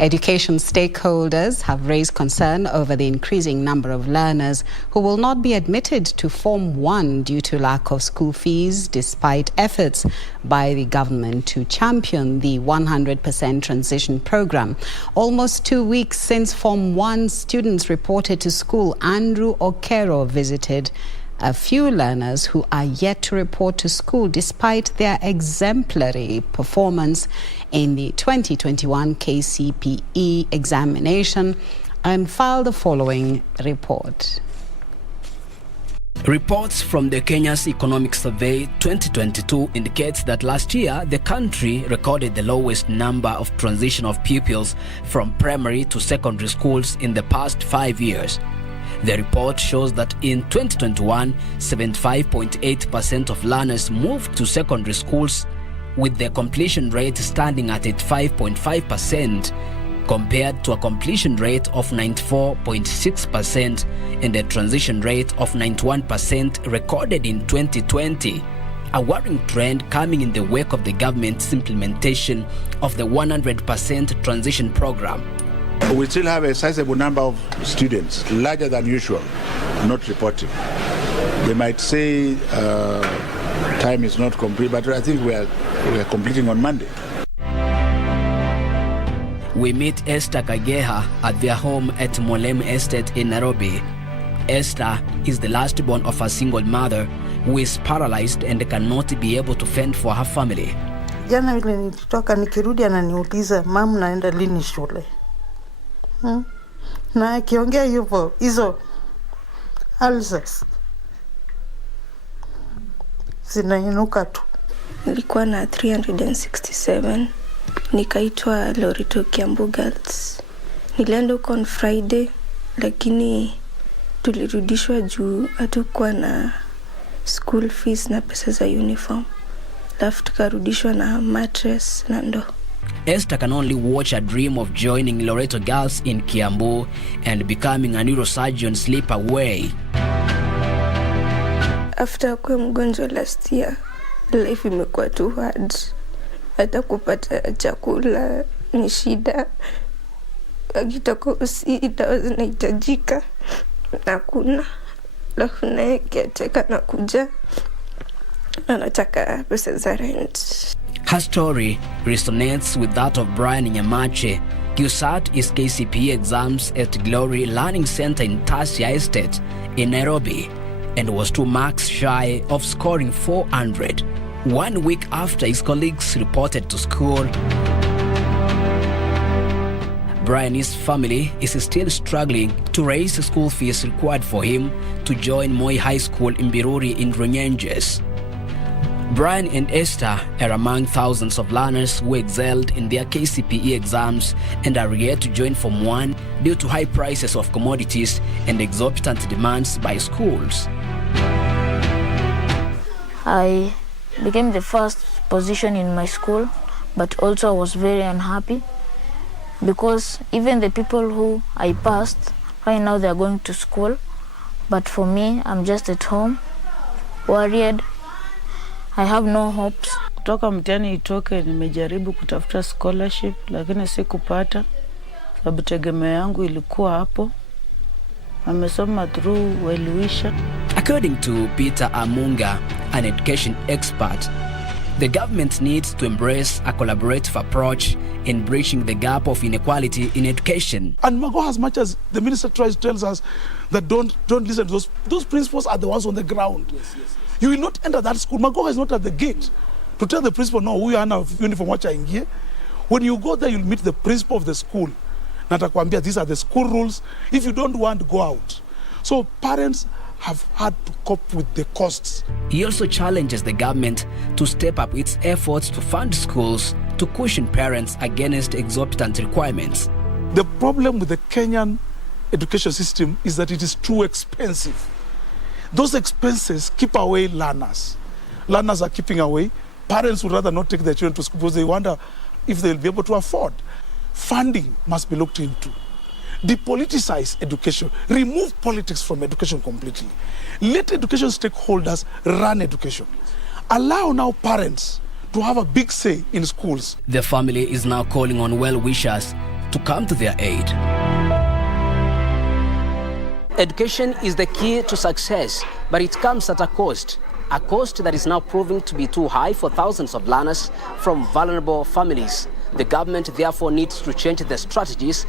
Education stakeholders have raised concern over the increasing number of learners who will not be admitted to Form 1 due to lack of school fees, despite efforts by the government to champion the 100% transition program. Almost 2 weeks since Form 1 students reported to school, Andrew Okero visited a few learners who are yet to report to school despite their exemplary performance in the 2021 KCPE examination, and filed the following report. Reports from the Kenya's Economic Survey 2022 indicates that last year the country recorded the lowest number of transition of pupils from primary to secondary schools in the past 5 years. The report shows that in 2021, 75.8% of learners moved to secondary schools, with the completion rate standing at 5.5%, compared to a completion rate of 94.6% and a transition rate of 91% recorded in 2020. A worrying trend coming in the wake of the government's implementation of the 100% transition program. We still have a sizable number of students, larger than usual, not reporting. They might say time is not complete, but I think we are completing on Monday. We meet Esther Kageha at their home at Molem Estate in Nairobi. Esther is the last born of a single mother who is paralyzed and cannot be able to fend for her family. Jana vile nilitoka nikirudi ananiuliza, "Mama, naenda lini shule?" Na akiongea hivyo hizo ulcers zinainuka tu. Nilikuwa na 367, nikaitwa Lorito Kiambu Girls. Nilienda huko on Friday, lakini tulirudishwa juu hatukuwa na school fees na pesa za uniform. Alafu tukarudishwa na mattress na ndoo. Esther can only watch a dream of joining Loreto Girls in Kiambu and becoming a neurosurgeon slip away. After kuwa mgonjwa last year, life imekuwa too hard. Hata kupata chakula ni shida. Akitoka usi dawa zinahitajika na kuna. Alafu naye kiateka na kuja anataka pesa za rent. Her story resonates with that of Brian Nyamache. He sat his KCPE exams at Glory Learning Center in Tasia Estate in Nairobi and was 2 marks shy of scoring 400. 1 week after his colleagues reported to school, Brian's family is still struggling to raise the school fees required for him to join Moi High School in Biruri in Runyenjes. Brian and Esther are among thousands of learners who excelled in their KCPE exams and are yet to join Form 1 due to high prices of commodities and exorbitant demands by schools. I became the first position in my school, but also I was very unhappy because even the people who I passed, right now they are going to school, but for me, I'm just at home, worried. I have no hopes. Kutoka mtihani itoke nimejaribu kutafuta scholarship lakini sikupata sababu tegemeo yangu ilikuwa hapo. Amesoma through well-wisher. According to Peter Amunga, an education expert, the government needs to embrace a collaborative approach in bridging the gap of inequality in education. And Mago, as much as the minister tries to tell us that don't listen to those principals are the ones on the ground. Yes. You will not enter that school. Mago is not at the gate to tell the principal, no, we are now uniform wacha ingie. When you go there, you'll meet the principal of the school. Natakwambia, these are the school rules. If you don't want, go out. So parents have had to cope with the costs. He also challenges the government to step up its efforts to fund schools to cushion parents against exorbitant requirements. The problem with the Kenyan education system is that it is too expensive. Those expenses keep away learners. Learners are keeping away. Parents would rather not take their children to school because they wonder if they'll be able to afford. Funding must be looked into. Depoliticize education. Remove politics from education completely. Let education stakeholders run education. Allow now parents to have a big say in schools. The family is now calling on well-wishers to come to their aid. Education is the key to success, but it comes at a cost that is now proving to be too high for thousands of learners from vulnerable families. The government therefore needs to change the strategies